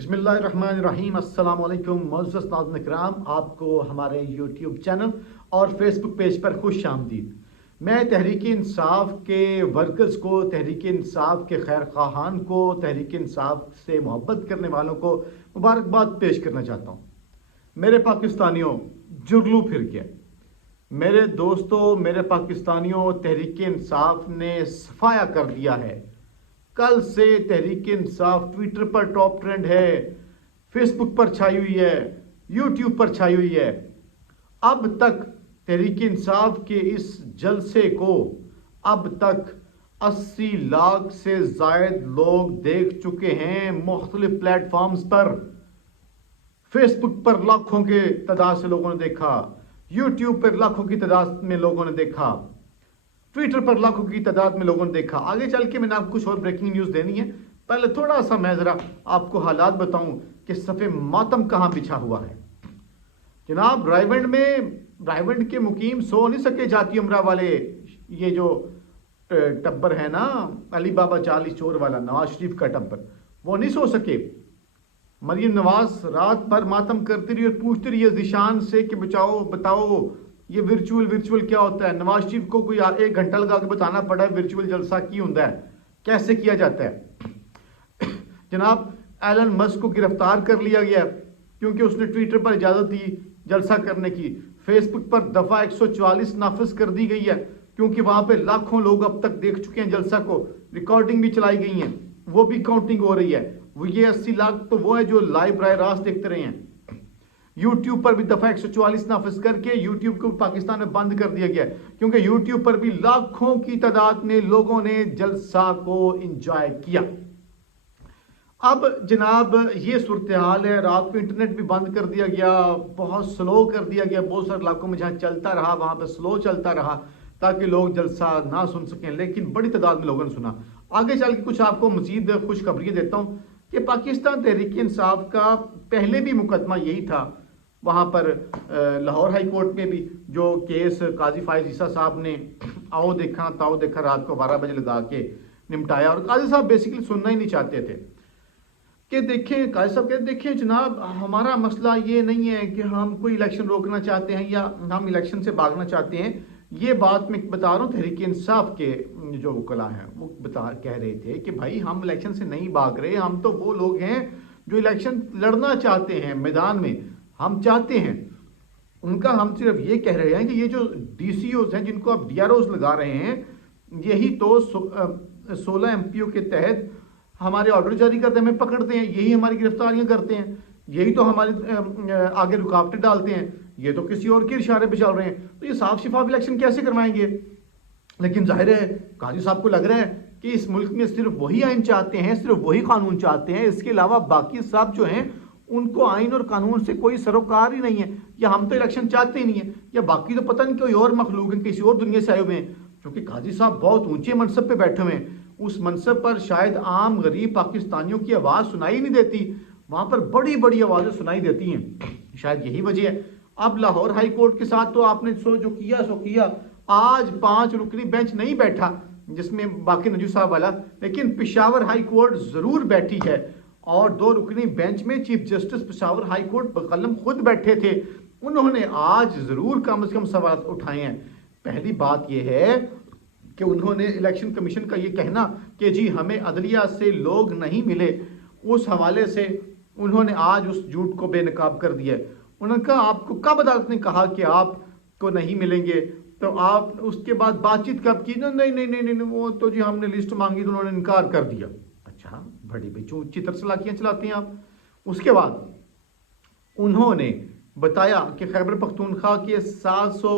बिस्मिल्लाहिर्रहमानिर्रहीम। अस्सलाम वालेकुम मुअज़्ज़ज़ नाज़रीन इकराम, आपको हमारे यूट्यूब चैनल और फेसबुक पेज पर खुश आमदीद। मैं तहरीक इंसाफ के वर्कर्स को, तहरीक इंसाफ के खैर ख्वाहान को, तहरीक इंसाफ से मोहब्बत करने वालों को मुबारकबाद पेश करना चाहता हूँ। मेरे पाकिस्तानियों, जुगलू फिर गया। मेरे दोस्तों, मेरे पाकिस्तानियों, तहरीक इंसाफ ने सफाया कर दिया है। कल से तहरीक इंसाफ ट्विटर पर टॉप ट्रेंड है, फेसबुक पर छाई हुई है, यूट्यूब पर छाई हुई है। अब तक तहरीक इंसाफ के इस जलसे को अब तक 80 लाख से जायद लोग देख चुके हैं मुख्तलिफ प्लेटफॉर्म्स पर। फेसबुक पर लाखों के तादाद से लोगों ने देखा, यूट्यूब पर लाखों की तादाद में लोगों ने देखा, ट्विटर पर लाखों की तादाद में लोगों ने देखा। आगे चल के मैंने आपको कुछ और ब्रेकिंग न्यूज़ देनी है। पहले थोड़ा सा मैं ज़रा आपको हालात बताऊं कि सफ़े मातम कहाँ बिछा हुआ है। जनाब, रायवंड के मुकीम सो नहीं सके जाती उम्रा वाले, ये जो टब्बर है ना, अली बाबा चालीस चोर वाला, नवाज शरीफ का टब्बर, वो नहीं सो सके। मरियम नवाज रात भर मातम करती रही और पूछती रही है ज़ीशान से कि बताओ ये वर्चुअल क्या होता है। नवाज शरीफ को कोई 1 घंटा लगा के बताना पड़ा है वर्चुअल जलसा की होता है, कैसे किया जाता है। जनाब, एलन मस्क को गिरफ्तार कर लिया गया क्योंकि उसने ट्विटर पर इजाजत दी जलसा करने की। फेसबुक पर दफा 144 नाफिज कर दी गई है क्योंकि वहां पे लाखों लोग अब तक देख चुके हैं जलसा को। रिकॉर्डिंग भी चलाई गई है, वो भी काउंटिंग हो रही है। वो ये 80 लाख तो वो है जो लाइव बराह रास्त देखते रहे हैं। यूट्यूब पर भी दफा 144 नाफिज करके यूट्यूब को पाकिस्तान में बंद कर दिया गया क्योंकि यूट्यूब पर भी लाखों की तादाद में लोगों ने जलसा को एंजॉय किया। अब जनाब, ये सूरत हाल है। रात को इंटरनेट भी बंद कर दिया गया, बहुत स्लो कर दिया गया। बहुत सारे इलाकों में जहाँ चलता रहा वहां पर स्लो चलता रहा ताकि लोग जलसा ना सुन सकें, लेकिन बड़ी तादाद में लोगों ने सुना। आगे चल के कुछ आपको मजीद खुशखबरी देता हूँ कि पाकिस्तान तहरीक इंसाफ का पहले भी मुकदमा यही था। वहाँ पर लाहौर हाई कोर्ट में भी जो केस काजी फायज ईसा साहब ने आओ देखा ताओ देखा रात को 12 बजे लगा के निपटाया। और काजी साहब बेसिकली सुनना ही नहीं चाहते थे कि देखें, काजी साहब कहते देखें जनाब, हमारा मसला ये नहीं है कि हम कोई इलेक्शन रोकना चाहते हैं या हम इलेक्शन से भागना चाहते हैं। ये बात मैं बता रहा हूँ, तहरीक इंसाफ के जो वकला हैं वो कह रहे थे कि भाई हम इलेक्शन से नहीं भाग रहे, हम तो वो लोग हैं जो इलेक्शन लड़ना चाहते हैं, मैदान में हम चाहते हैं उनका। हम सिर्फ ये कह रहे हैं कि ये जो डीसीओज हैं जिनको आप डीआरओज लगा रहे हैं, यही तो 16 एमपीओ के तहत हमारे ऑर्डर जारी करते हैं, हमें पकड़ते हैं, यही हमारी गिरफ्तारियां करते हैं, यही तो हमारे आगे रुकावटें डालते हैं, ये तो किसी और के इशारे पे चल रहे हैं। तो ये साफ शिफाफ इलेक्शन कैसे करवाएंगे। लेकिन जाहिर है काजी साहब को लग रहा है कि इस मुल्क में सिर्फ वही आइन चाहते हैं, सिर्फ वही कानून चाहते हैं, इसके अलावा बाकी सब जो हैं उनको आइन और कानून से कोई सरोकार ही नहीं है, या हम तो इलेक्शन चाहते ही नहीं है, या बाकी तो पता नहीं कोई और मखलूक है, किसी और दुनिया से आए हुए हैं। क्योंकि काजी साहब बहुत ऊंचे मनसब पे बैठे हुए हैं, उस मनसब पर शायद आम गरीब पाकिस्तानियों की आवाज़ सुनाई नहीं देती, वहाँ पर बड़ी बड़ी आवाज़ें सुनाई देती हैं। शायद यही वजह है। अब लाहौर हाई कोर्ट के साथ तो आपने जो किया। आज 5 रुकनी बेंच नहीं बैठा जिसमें बाकी नजू साहब वाला, लेकिन पेशावर हाई कोर्ट ज़रूर बैठी है और 2 रुकनी बेंच में chief justice Peshawar high court बकलम खुद बैठे थे। उन्होंने आज जरूर कम से कम सवाल उठाए हैं। पहली बात यह है कि उन्होंने इलेक्शन कमीशन का ये कहना कि जी हमें अदलिया से लोग नहीं मिले, उस हवाले से उन्होंने आज उस झूठ को बेनकाब कर दिया। उन्होंने कहा आपको कब अदालत ने कहा कि आपको नहीं मिलेंगे, तो आप उसके बाद बातचीत कब की। नहीं, वो तो जी हमने लिस्ट मांगी तो उन्होंने इनकार कर दिया। अच्छा, बड़ी बेचू चित्रसलाकियां चलाते हैं आप। उसके बाद उन्होंने बताया कि खैबर पख्तूनख्वा के 700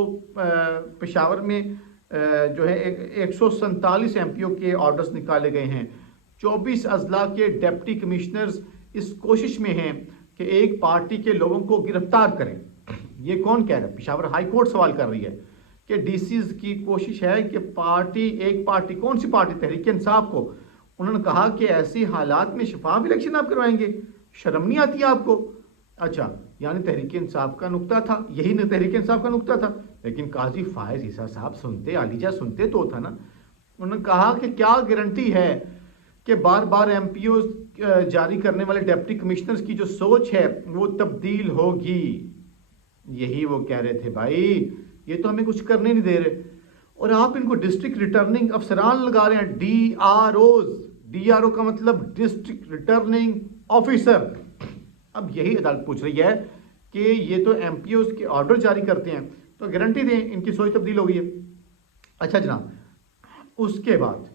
पेशावर में जो है 147 एमपीओ के ऑर्डर्स निकाले गए हैं। 24 अजला के डिप्टी कमिश्नर्स इस कोशिश में हैं कि एक पार्टी के लोगों को गिरफ्तार करें। ये कौन कह रहा है? पेशावर हाई कोर्ट सवाल कर रही है कि डीसीज की कोशिश है कि एक पार्टी कौन सी पार्टी? तहरीक इंसाफ को। उन्होंने कहा कि ऐसी हालात में शफाफ इलेक्शन आप करवाएंगे, शर्म नहीं आती आपको? अच्छा, यानी तहरीक इंसाफ का नुक्ता था, यही तहरीक इंसाफ का नुक्ता था। लेकिन काजी फायज ईसा साहब सुनते, आलीजा सुनते तो था ना। उन्होंने कहा कि क्या गारंटी है कि बार बार एमपीओ जारी करने वाले डिप्टी कमिश्नर्स की जो सोच है वो तब्दील होगी। यही वो कह रहे थे भाई, ये तो हमें कुछ करने नहीं दे रहे, और आप इनको डिस्ट्रिक्ट रिटर्निंग अफसरान लगा रहे हैं, DROs। DRO का मतलब डिस्ट्रिक्ट रिटर्निंग ऑफिसर। अब यही अदालत पूछ रही है कि ये तो MPOs के ऑर्डर जारी करते हैं, तो गारंटी दें इनकी सोच तब्दील हो गई है। अच्छा जनाब, उसके बाद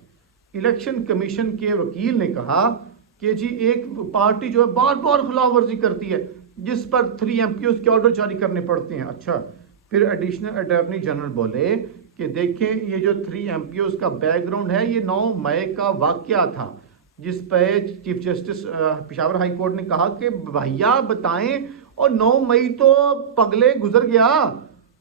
इलेक्शन कमीशन के वकील ने कहा कि जी एक पार्टी जो है बार बार खिलाफ वर्जी करती है, जिस पर 3 MPOs के ऑर्डर जारी करने पड़ते हैं। अच्छा, फिर एडिशनल अटॉर्नी जनरल बोले कि देखें ये जो 3 MPOs का बैकग्राउंड है, ये 9 मई का वाकया था, जिस पर chief justice Peshawar high court ने कहा कि भैया बताएं, और 9 मई तो पगले गुजर गया,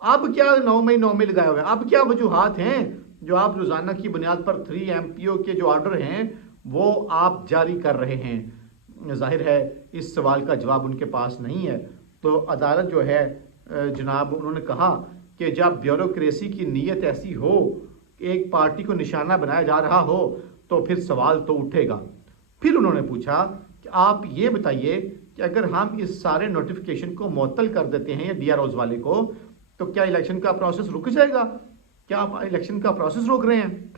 अब क्या 9 मई लगाया हुआ है, अब क्या वजूहात हैं जो आप रोजाना की बुनियाद पर 3 MPO के जो ऑर्डर हैं वो आप जारी कर रहे हैं। जाहिर है इस सवाल का जवाब उनके पास नहीं है, तो अदालत जो है जनाब उन्होंने कहा कि जब ब्यूरोक्रेसी की नीयत ऐसी हो, एक पार्टी को निशाना बनाया जा रहा हो, तो फिर सवाल तो उठेगा। फिर उन्होंने पूछा कि आप ये बताइए कि अगर हम इस सारे नोटिफिकेशन को मुअत्तल कर देते हैं DROs वाले को, तो क्या इलेक्शन का प्रोसेस रुक जाएगा? क्या आप इलेक्शन का प्रोसेस रोक रहे हैं?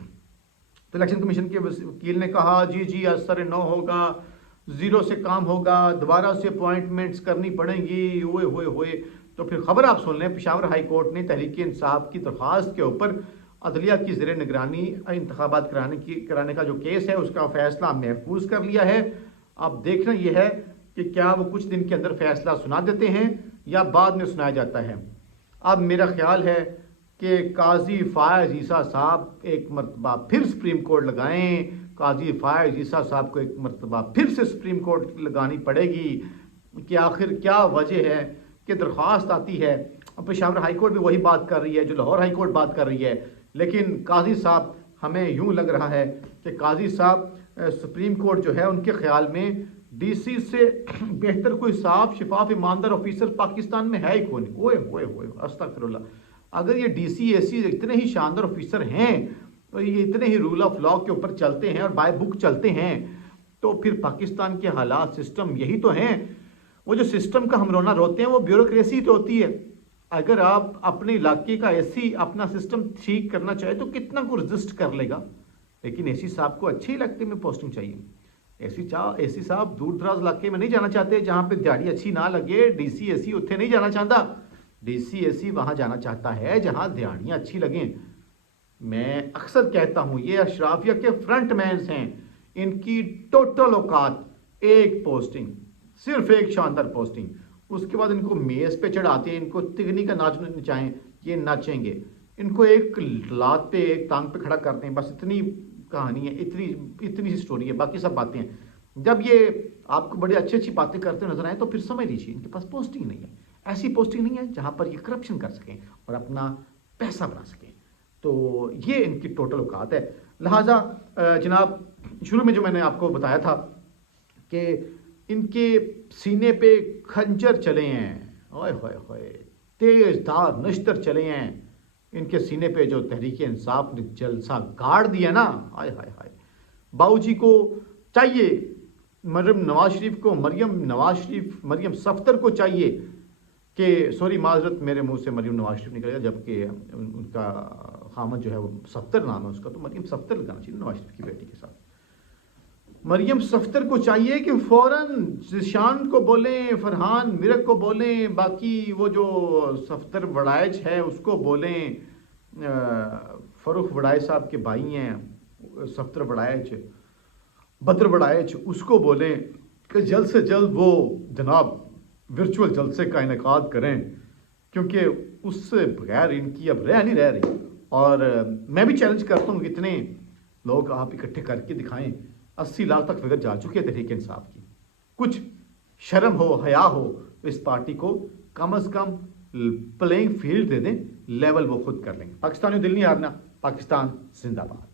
तो इलेक्शन कमीशन के वकील ने कहा जी असर न होगा, जीरो से काम होगा, दोबारा से अपॉइंटमेंट्स करनी पड़ेंगी, होए। तो फिर खबर आप सुन लें, पेशावर हाई कोर्ट ने तहरीक इंसाफ की दरख्वास्त के ऊपर अदलिया की ज़ेर निगरानी इंतखाबात कराने का जो केस है उसका फैसला महफूज कर लिया है। अब देखना यह है कि क्या वो कुछ दिन के अंदर फैसला सुना देते हैं या बाद में सुनाया जाता है। अब मेरा ख्याल है कि काजी फायज ईसा साहब एक मरतबा फिर सुप्रीम कोर्ट लगाएं, काजी फायज ईसा साहब को एक मरतबा फिर से सुप्रीम कोर्ट लगानी पड़ेगी कि आखिर क्या वजह है कि दरख्वास्त आती है। पेशावर हाई कोर्ट भी वही बात कर रही है जो लाहौर हाई कोर्ट बात कर रही है, लेकिन काजी साहब, हमें यूं लग रहा है कि काजी साहब सुप्रीम कोर्ट जो है उनके ख्याल में DC से बेहतर कोई साफ शिफाफ ईमानदार ऑफिसर पाकिस्तान में है ही कौन। ओए अस्तगफिरुल्लाह, अगर ये DC AC इतने ही शानदार ऑफिसर हैं और ये इतने ही रूल ऑफ लॉ के ऊपर चलते हैं और बाय बुक चलते हैं, तो फिर पाकिस्तान के हालात सिस्टम यही तो हैं। वो जो सिस्टम का हम रोना रोते हैं वो ब्यूरोक्रेसी तो होती है। अगर आप अपने इलाके का AC अपना सिस्टम ठीक करना चाहे तो कितना को रजिस्ट कर लेगा, लेकिन AC साहब को अच्छे इलाके में पोस्टिंग चाहिए। AC साहब दूर दराज इलाके में नहीं जाना चाहते, जहाँ पे दिहाड़ी अच्छी ना लगे। DC AC उत्थे नहीं जाना चाहता, DC AC वहाँ जाना चाहता है जहाँ दिहाड़ियाँ अच्छी लगें। मैं अक्सर कहता हूँ ये अशराफिया के फ्रंट मैन्स हैं, इनकी टोटल औकात एक पोस्टिंग, सिर्फ एक शानदार पोस्टिंग, उसके बाद इनको मेज पे चढ़ाते हैं, इनको तिगनी का नाच नचाएं, ये नाचेंगे, इनको एक लात पे एक टांग पे खड़ा करते हैं, बस इतनी कहानी है, इतनी सी स्टोरी है, बाकी सब बातें हैं। जब ये आपको बड़ी अच्छी बातें करते नजर आए तो फिर समझ लीजिए इनके पास पोस्टिंग नहीं है, ऐसी पोस्टिंग नहीं है जहां पर ये करप्शन कर सकें और अपना पैसा बना सकें। तो ये इनकी टोटल औकात है। लिहाजा जनाब शुरू में जो मैंने आपको बताया था कि इनके सीने पे खंजर चले हैं, ओए होए तेज धार नश्तर चले हैं इनके सीने पे, जो तहरीक इंसाफ ने जलसा गाड़ दिया ना, हाय हाय हाय। बाबूजी को चाहिए, मरियम सफ्तर को चाहिए कि सॉरी माजरत, मेरे मुंह से मरियम नवाज शरीफ निकलेगा, जबकि उनका खामद जो है वो सफ्तर नाम है उसका, तो मरियम सफ्तर लगाना चाहिए नवाज शरीफ की बेटी के साथ। मरियम सफ्तर को चाहिए कि फौरन जिशान को बोलें, फरहान मिरक को बोलें, बाकी वो जो सफ्तर वड़ाइच है उसको बोलें, फरूख वड़ाइच साहब के भाई हैं सफ्तर वड़ाइच, बद्र वड़ाइच, उसको बोलें कि जल्द से जल्द वो जनाब वर्चुअल जलसे का इनेकाद करें, क्योंकि उससे बगैर इनकी अब रह नहीं रह रही। और मैं भी चैलेंज करता हूँ, कितने लोग आप इकट्ठे करके दिखाएं, 80 लाख तक फिगर जा चुकी है तहरीक इंसाफ की। कुछ शर्म हो, हया हो तो इस पार्टी को कम से कम प्लेइंग फील्ड दे दें, लेवल वो खुद कर लेंगे। पाकिस्तानियों दिल नहीं हारना, पाकिस्तान जिंदाबाद।